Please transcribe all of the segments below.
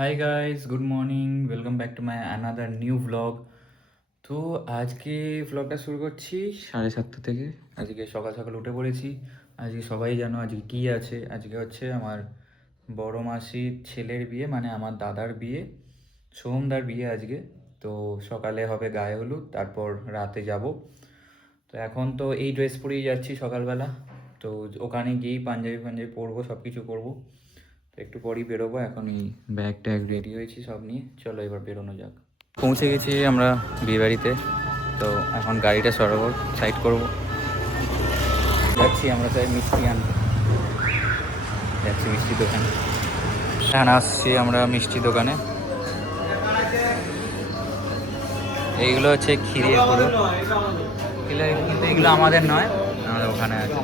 Hi guys, good morning, welcome back to my another new vlog. তো আজকে ভ্লগটা শুরু করছি 7:30 থেকে। আজকে সকাল সকাল উঠে পড়েছি। আজকে সবাই জানো আজকে কী আছে। আজকে হচ্ছে আমার বড় মাসির ছেলের বিয়ে, মানে আমার দাদার বিয়ে, সোহমদার বিয়ে আজকে। তো সকালে হবে গায়ে হলুদ, তারপর রাতে যাব। তো এখন তো এই ড্রেস পরেই যাচ্ছি সকালবেলা। তো ওখানে গিয়েই পাঞ্জাবি পাঞ্জাবি পরবো, সব কিছু করবো। তো একটু পরেই বেরোবো। এখন এই ব্যাগ ট্যাগ রেডি হয়েছি সব নিয়ে, চলো এবার বেরোনো যাক। পৌঁছে গেছি আমরা বিয়েবাড়িতে। তো এখন গাড়িটা সরাবো, সাইড করবো। যাচ্ছি আমরা তাই মিষ্টি আনতে, যাচ্ছি মিষ্টি দোকানে। এখন আসছি আমরা মিষ্টি দোকানে। এইগুলো হচ্ছে ক্ষীরের গুঁড়ো, কিন্তু এগুলো আমাদের নয়, আমাদের ওখানে আছে।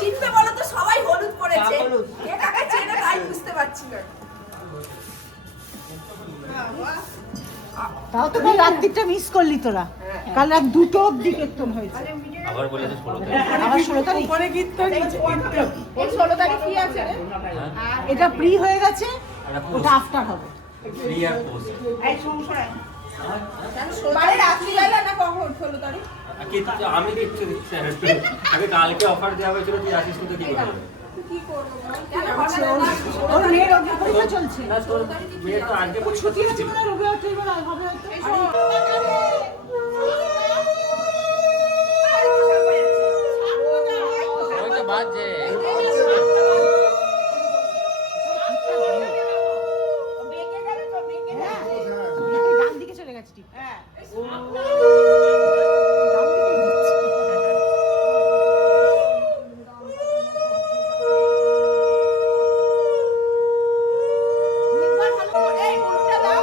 চিনতে বলো তো, সবাই হলুদ পড়েছে, এটাকে চেনে তাই বুঝতে পারছি না। তাও তো কাল রাত্রিটা মিস করলি তোরা। কাল রাত 2টো অবধি কীর্তন হয়েছে। আবার বলেছে 16 তারিখ। আবার 16 তারিখ পরে কীর্তন। এই 16 তারিখ কি আছে রে? এটা প্রি হয়ে গেছে, ওটা আফটার হবে। ফ্রি আর পোস্ট। এই সমস্যা মানে রাত্রিবেলা না কখন 16 তারিখ? আমি কিচ্ছু দিচ্ছি না। আমি কালকে অফার দেওয়া হয়েছিল, তুই আসিস তো কি করবে? কি করব বল? কেন হবে না? ওর মেয়ের অগ্নি পরীক্ষা চলছে। না তোর মেয়ে তো আজকে ও ছুটি আছে মানে রবি হতে হবে হয়তো। ওই তো বাজে। হ্যাঁ, ডান দিকে চলে গেছে ঠিক। হ্যাঁ, ডান দিকেই দিচ্ছে। একবার ভালো এই উল্টা দাও।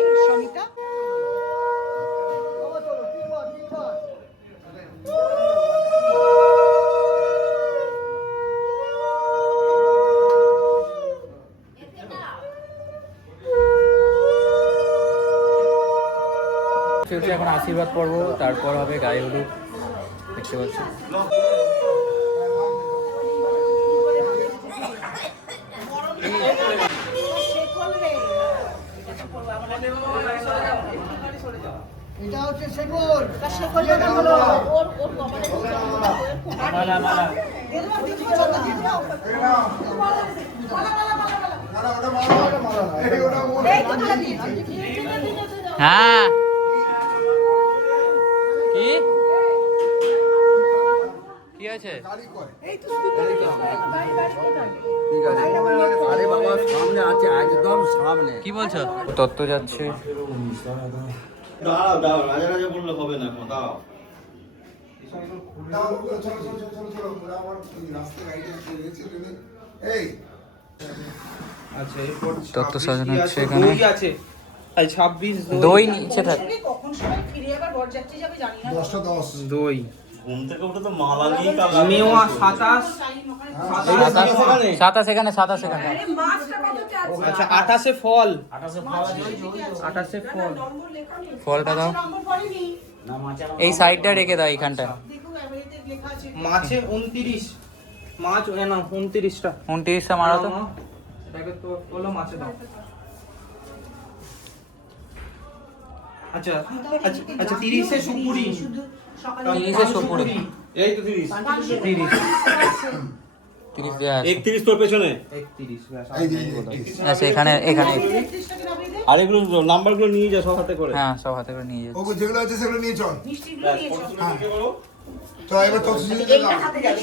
এই সমিতা এখন আশীর্বাদ পর্ব, তারপর হবে গায়ে হলুদ, দেখতে পাচ্ছি। এটা হচ্ছে শেকল। তা শেকল যেটা হলো ওর কপালে মালা মালা হ্যাঁ। কি কি আছে? আরে বাবা সামনে আছে, একদম সামনে। কি বলছো? তত্ত্ব যাচ্ছে। দাঁড়াও দাঁড়াও, রাজা রাজা বললে হবে না, এখন দাঁড়াও। তত্ত্ব সাজানো হচ্ছে এখানে। দই আছে, তাই 26 দই নিচে থাক। কখন সবাই ফিরে আবার বরযাত্রী যাবে জানি না। দই, ঘুম থেকে উঠে তো মালা নিয়ে মেওয়া 27, 27 এখানে, 27 এখানে। আরে মাছটা কত চাচ্ছে? আচ্ছা 28 ফল, 28 ফল, নম্বর লেখা নেই। ফলটা দাও, নম্বর পড়েনি। এই সাইডটা রেখে দাও, এইখানটা। দেখো এবারেতে লেখা আছে। মাছে 29, মাছ না 29টা 29টা মারো তো। এটাকে তো বলো মাছে দাও। আচ্ছা আচ্ছা আচ্ছা 30 এ সুপুরি, শুধু সকালে 30 এ সুপুরি। এই তো 30 30 দেয়া আছে। 31 তোর পেছনে। 31 ব্যাস। আচ্ছা এখানে এখানে। আর এগুলো নাম্বারগুলো নিয়ে যা সব হাতে করে। হ্যাঁ, সব হাতে করে নিয়ে যাচ্ছি। যেগুলো আছে সেগুলো নিয়ে চল। মিষ্টিগুলো নিয়ে চল। তো এবার তো এইটা হাতে যাবে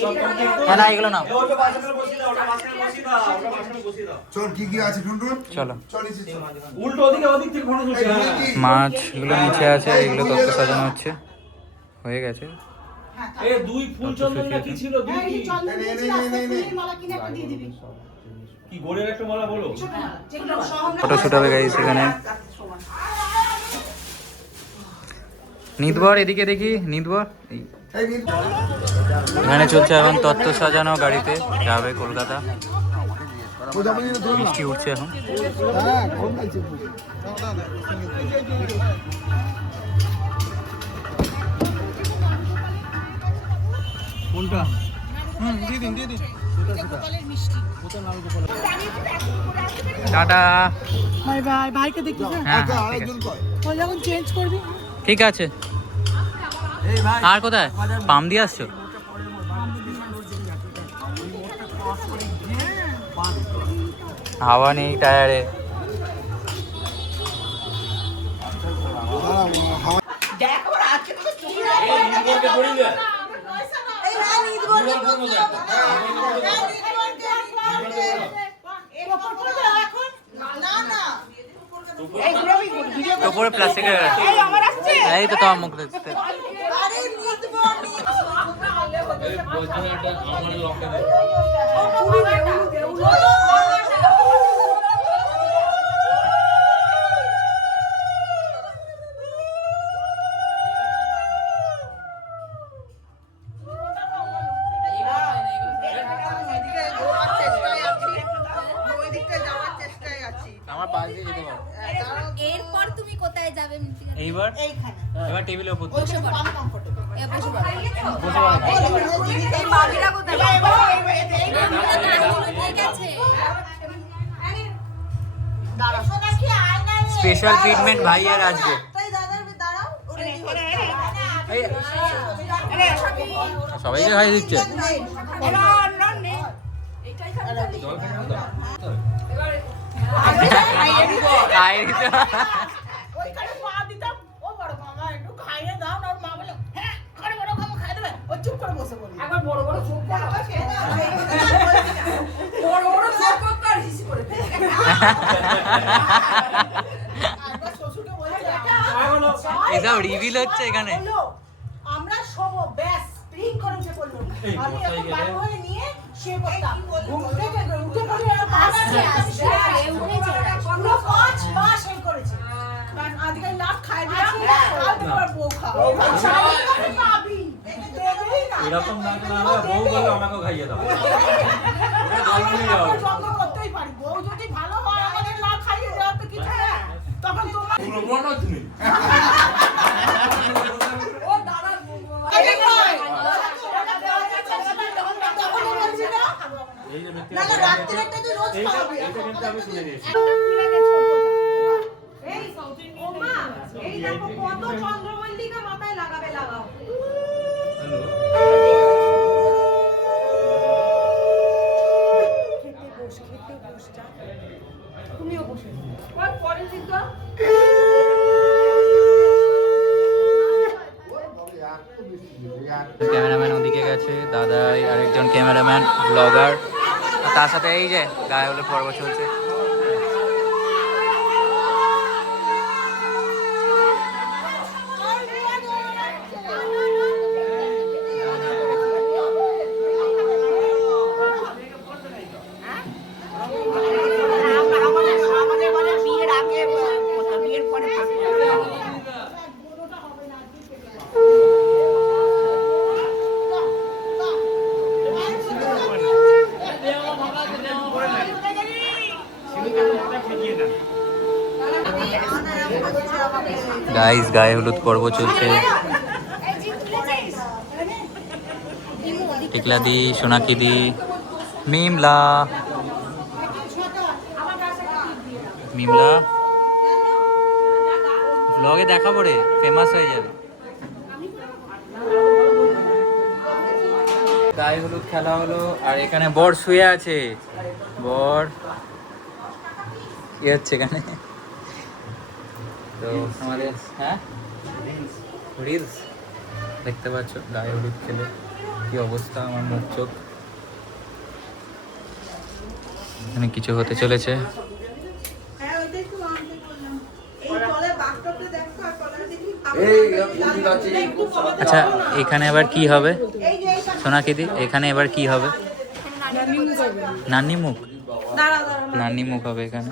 না না এগুলো না ওটা মাঝখানে বসিয়ে দাও, ওটা মাঝখানে বসিয়ে দাও, ওটা মাঝখানে বসিয়ে দাও। চল কি আছে টুনটুন চলো চল নিচে চল উল্টো ওদিক থেকে ফটো তুলছে। হ্যাঁ। মাছগুলো নিচে আছে, এগুলো তত্ত্ব সাজানো হচ্ছে, হয়ে গেছে। এ দুই ফুল চন্দন না কি ছিল? দুই হ্যাঁ, এই কি? যে চন্দন দিয়েছি, রাস্তায় ফুলের মালা কিনে একটা দিয়ে দিবি। কি গোড়ের একটা মালা বলো? ছোট মালা, যেগুলো সহঙ্গে ফটো শুট হবে গাইস এখানে। নিদবর এদিকে দেখি, নিদবর এই এই নিন এখানে চলছে এখন তত্ত্ব সাজানো, গাড়িতে যাবে কলকাতা। মিষ্টি উঠছে এখন। টাটা। বাই বাই, ভাইকে দেখিস হ্যাঁ? হ্যাঁ হ্যাঁ, ঠিক আছে। ও যখন চেঞ্জ করবি ঠিক আছে। আর কোথায় পাম দিয়ে আসছো? হাওয়া নেই টায়ারে। দেখো আজকে তো চুরি এই নির্মলকে পড়িয়ে দে। এই হ্যাঁ নিদবরকে করতে হবে না না এই ঘুরবি ভিডিও তো পরে প্লাস্টিকের এই আমার আসছে এই তো তোমার মুখ দেখতে। আরে নিদবর আমার পাশ দিয়ে যেতে পারো। এরপর তুমি কোথায় যাবে মৃত্তিকা? এইবার এইখানে এবার টেবিলের উপর দিয়ে। বসে পড়ো। এ বসে পড়ো। বসে পড়ো। এই মামিরা কোথায় এই ঘরগুলো দাঁড়গুলো ঠিক আছে। স্পেশাল ট্রিটমেন্ট ভাইয়ের আজকে। এই, সবাইকে খাই দিচ্ছে। খাই দিতে। ওইখানে পা দিতাম, ও বড় মামা একটু খাইয়ে দাও না, ওর মা বলে হ্যাঁ খাবে বড় মামা খাই দেবে, ও চুপ করে বসে বলি একবার বড় বড় চোখ করো বড় বড় চোখ করতে আর হিসি করে একবার শ্বশুরকে বলছে এসব রিভিল হচ্ছে এখানে। বললো, আমরা শোবো ব্যাস স্প্রিং করে উঠে পড়লো, আমি এখন বারো হয়ে নিয়ে শুয়ে পড়তাম, ঘুম থেকে উঠে পড়ে আর আসছে, আসছে, উঠে চলে আসছে। পুরো 5 মাস এই করেছে, কারণ আজকে লাভ খাই দিলাম, কাল তোমার বউ খাও পাবি দেবেই না, এরকম না করে আমরা বউ বলে আমাকেও খাইয়ে দাও। আমরা যত্ন করতেই পারি, বউ যদি ভালো হয় আমাদের না খাইয়ে দেওয়া তো কিছু না, তখন তোমার তুমি ও দাদা এই নয়, তখন বলছি না, এই যে মিথ্যে না না রাত্রিটা তুই রোজ খাওয়াবি, এটা কিন্তু আমি শুনে নিয়েছি। ও মা, এই দেখো কত চন্দ্রমল্লিকা মাথায় লাগাবে, লাগাও। খেতে বস যা। তুমিও বসে যাও। পরের দিন তো ক্যামেরাম্যান ওদিকে গেছে, দাদাই আরেকজন ক্যামেরাম্যান ব্লগার, তার সাথে এই যে গায়ে হলুদ পর্ব চলছে। আমাদের মানে বিয়ের আগে বিয়ের পরে গাইস গায়ে হলুদ পর্ব চলছে। টিকলা দি, সোনাকি দি, মিমলা, মিমলা ব্লগে দেখাবো রে, ফেমাস হয়ে যাবে। গায়ে হলুদ খেলা হলো, আর এখানে বর শুয়ে আছে। বর কি হচ্ছে এখানে? তো আমাদের হ্যাঁ রিলস দেখতে পাচ্ছ গায়ে হলুদ খেলে কি অবস্থা আমার মুখ চোখ। এখানে কিছু হতে চলেছে। আচ্ছা এখানে এবার কি হবে সোনাকিদি? এখানে এবার কি হবে? নানি মুখ, নানি মুখ হবে এখানে।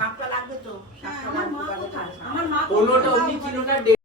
আমার মা কোথায়?